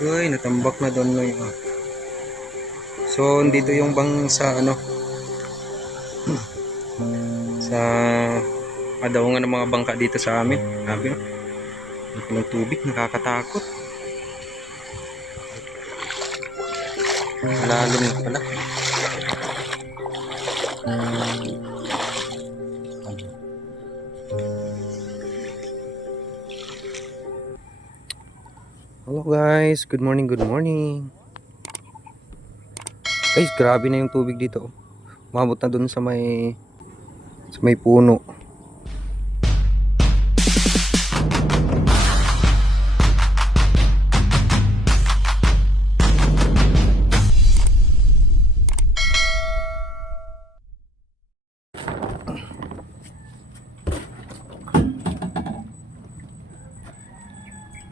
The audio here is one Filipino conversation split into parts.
Uy, natambak na doon no yung. So, dito yung bang sa ano sa adaungan ng mga bangka dito sa amin. Sabi no. Ng tubig, nakakatakot. Malalim na pala. Hello guys, good morning, good morning. Guys, grabe na yung tubig dito. Umabot na dun sa may sa may puno.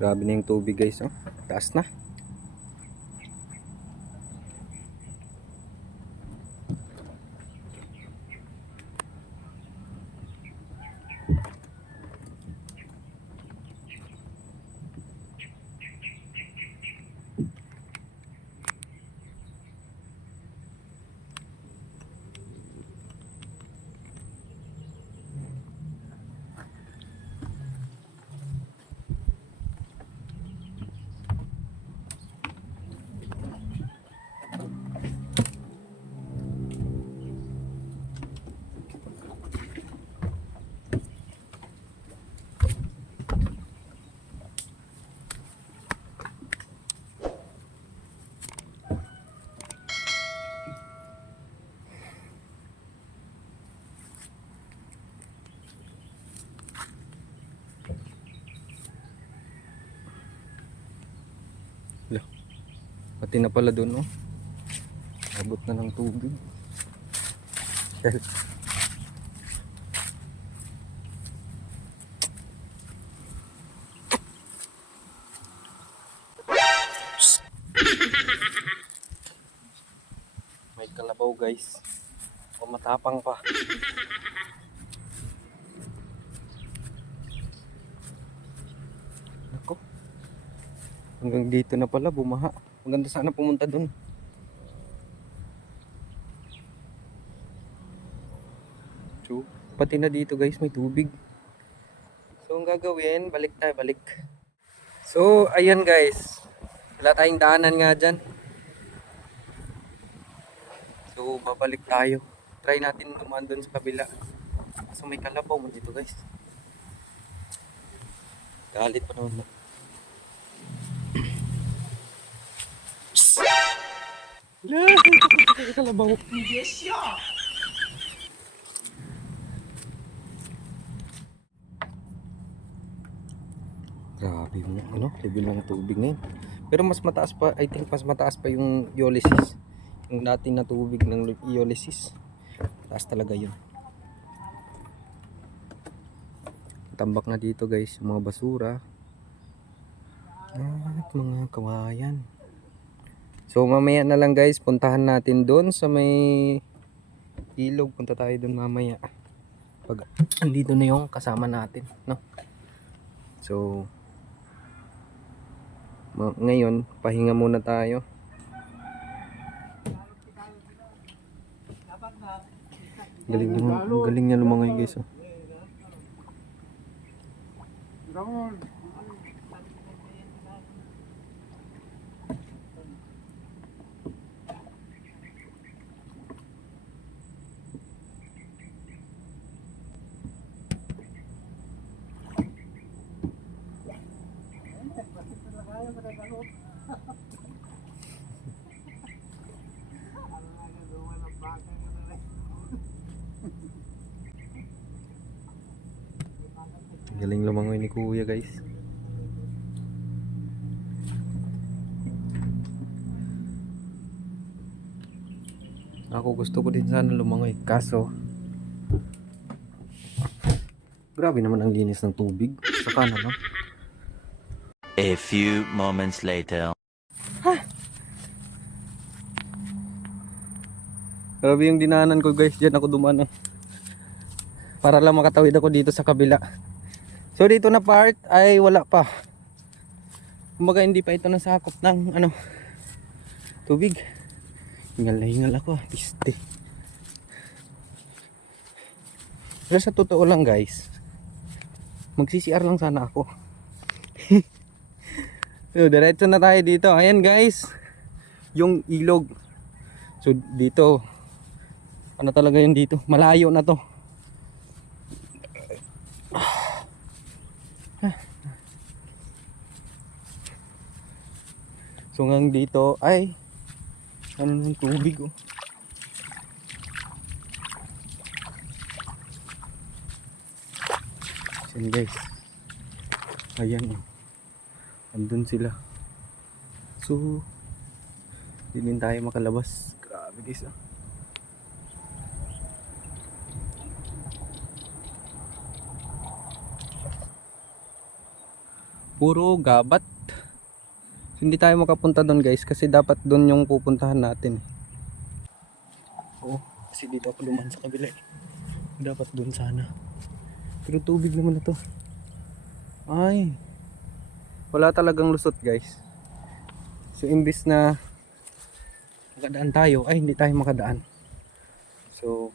Grabe na yung tubig guys, oh. Taas na. Pati na pala doon, oh. Abot na ng tubig. May kalabaw guys. O matapang pa. Ako. Hanggang dito na pala bumaha. Maganda sana pumunta doon. So, pati na dito guys may tubig. So, ang gagawin, balik tayo, balik. So, ayan guys. Wala tayong daanan nga dyan. So, babalik tayo. Try natin dumaan doon sa kabila. So, may kalabaw mo dito guys. Galit pa naman. Wala, kalabaw. Grabe mo, ano, level ng tubig ngayon. Pero mas mataas pa, I think mas mataas pa yung Ulysses. Yung dati na tubig ng Ulysses. Taas talaga yun. Tambak na dito guys, mga basura. At mga kawayan. So mamaya na lang guys, puntahan natin doon sa may ilog. Punta tayo doon mamaya. Pag andito na yung kasama natin, no? So ngayon, pahinga muna tayo. Galing niya, galing niya lumangoy guys. Oh. Galing lumangoy ni kuya guys. Ako gusto ko din sana lumangoy kaso Grabe naman ang linis ng tubig sa kanan no? A few moments later. Grabe yung dinaanan ko guys, diyan ako dumaan. oh. Para lang makatawid ako dito sa kabila. So dito na part ay wala pa. Kumbaga hindi pa ito nasakop ng ano tubig. Hingal na hingal ako, ah, piste. Pero sa totoo lang guys, magsi-CR lang sana ako. so, diretso na tayo dito. Ayan guys, yung ilog. So dito, ano talaga yun dito? Malayo na to. So hanggang dito ay ano ng tubig oh. Ayan guys. Ayan oh. Andun sila. So hindi din tayo makalabas. Grabe guys ah. Puro gabat. Hindi tayo makapunta doon guys kasi dapat doon yung pupuntahan natin. Oo, kasi dito ako duman sa kabila eh. Dapat doon sana. Pero tubig naman na to. Ay. Wala talagang lusot guys. So imbis na makadaan tayo, ay hindi tayo makadaan. So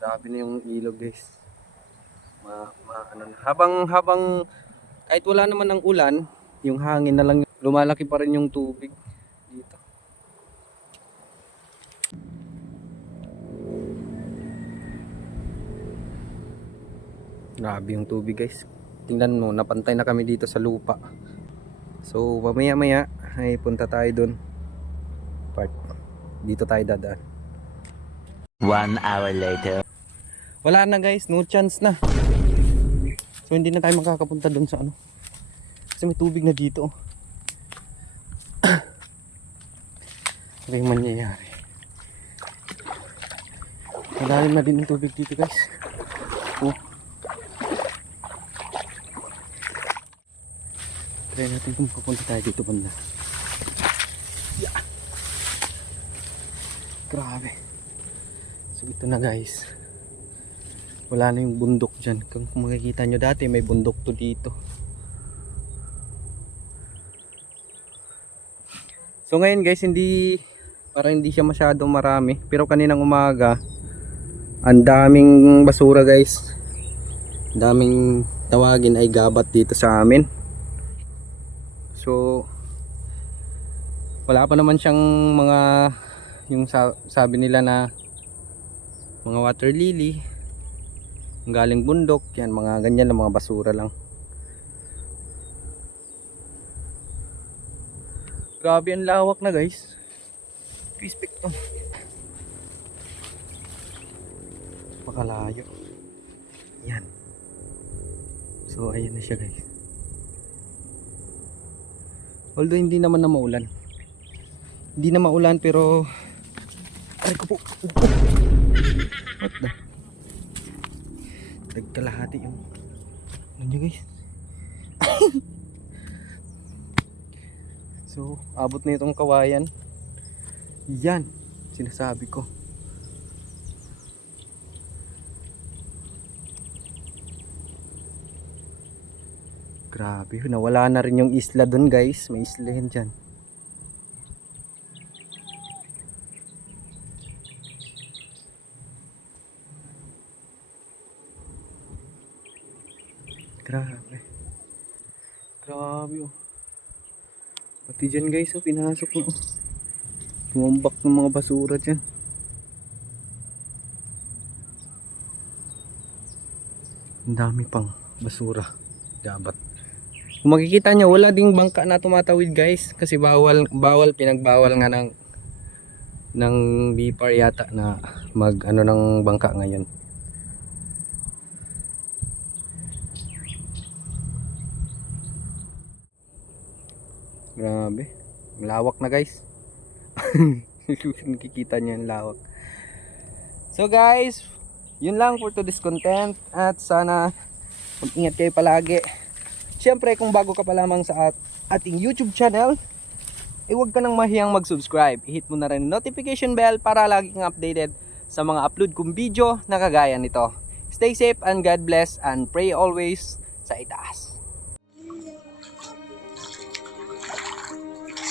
grabe na yung ilog guys. Ma, ma ano. Habang habang kahit wala naman ng ulan, yung hangin na lang lumalaki pa rin yung tubig dito. Grabe yung tubig guys. Tingnan mo, napantay na kami dito sa lupa. So, mamaya maya ay punta tayo dun. Part. Dito tayo dadaan. One hour later. Wala na guys, no chance na. So hindi na tayo makakapunta doon sa ano. Kasi may tubig na dito. Ano yung mangyayari? Malalim na din yung tubig dito guys. Oh. Try natin kung papunta tayo dito banda. Yeah. Grabe. So ito na guys wala na yung bundok dyan kung makikita nyo dati may bundok to dito so ngayon guys hindi parang hindi siya masyadong marami. Pero kaninang umaga ang daming basura guys. Daming tawagin ay gabat dito sa amin. So wala pa naman siyang mga yung sa, sabi nila na mga water lily galing bundok yan mga ganyan na mga basura lang grabe ang lawak na guys. Pispik to. Makalayo yan. So ayan na siya guys. Although hindi naman na maulan. Hindi na maulan pero ay ko po. What the? Nagkalahati yung ano guys so abot na itong kawayan yan sinasabi ko grabe nawala na rin yung isla dun guys may isla yan dyan Grabe. Grabe oh. Pati dyan guys oh, pinasok na. Tumambak ng mga basura dyan. Ang dami pang basura. Gabat. Kung makikita nyo, wala ding bangka na tumatawid guys. Kasi bawal, bawal, pinagbawal nga ng ng BPAR yata na mag ano ng bangka ngayon. Grabe. Lawak na guys. Nakikita niyo yung lawak. So guys, yun lang for today's content at sana mag-ingat kayo palagi. Siyempre kung bago ka pa lamang sa at ating YouTube channel, eh huwag ka nang mahiyang mag-subscribe. I-hit mo na rin notification bell para lagi kang updated sa mga upload kong video na kagaya nito. Stay safe and God bless and pray always sa itaas.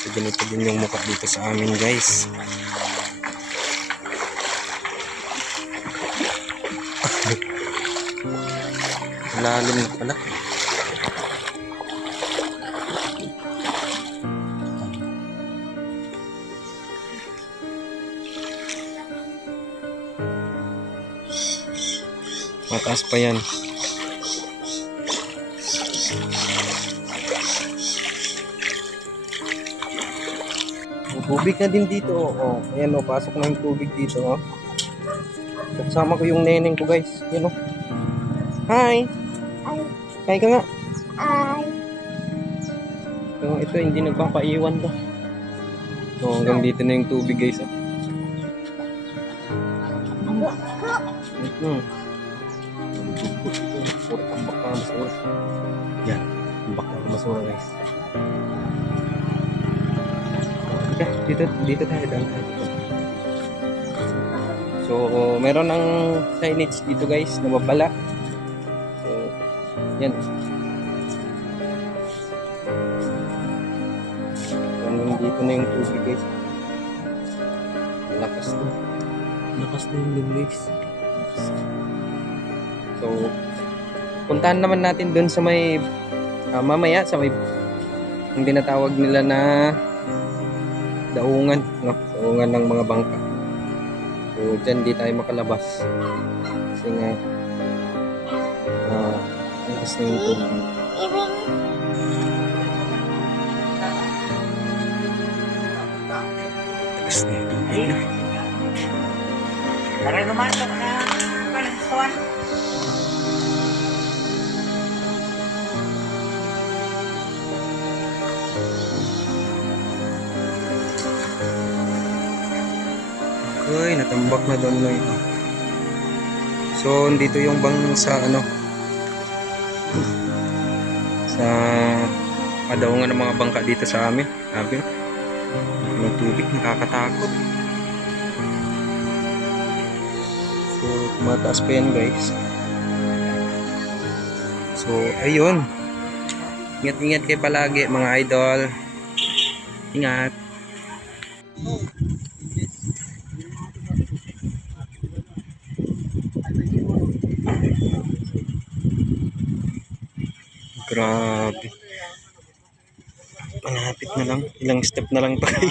So ganito din yung mukha dito sa amin guys. Lalim na pala. Mataas pa yan. Tubig na din dito. Oh. oh. Ayan oh, pasok na yung tubig dito. Oh. Kasama ko yung neneng ko guys. Yan oh. Hi! Ay, Hi ka nga. ay, So, ito hindi nagpapaiwan to. So, hanggang dito na yung tubig guys. Oh. Hmm. Puro tambak na masura. Yan. Tambak na masura guys. Dito, dito tayo. Dito tayo. So, meron ng signage dito guys na babala. So, yan. Hanggang dito na yung tubig guys. Lakas na. Lakas na yung guys. So, puntahan naman natin dun sa may ah, mamaya sa may yung tinatawag nila na daungan, no? daungan ng mga bangka. So, dyan di tayo makalabas. Kasi nga, ah, lakas na yung tubig. Lakas na yung tubig. Para lumasok na kawan. Uy, natambak na doon na ito. So, dito yung bang sa ano sa padaungan ng mga bangka dito sa amin. Sabi, yung tubig nakakatakot. So, tumataas pa yan guys. So, ayun. Ingat-ingat kayo palagi mga idol. Ingat. Grabe. Malapit na lang. Ilang step na lang tayo.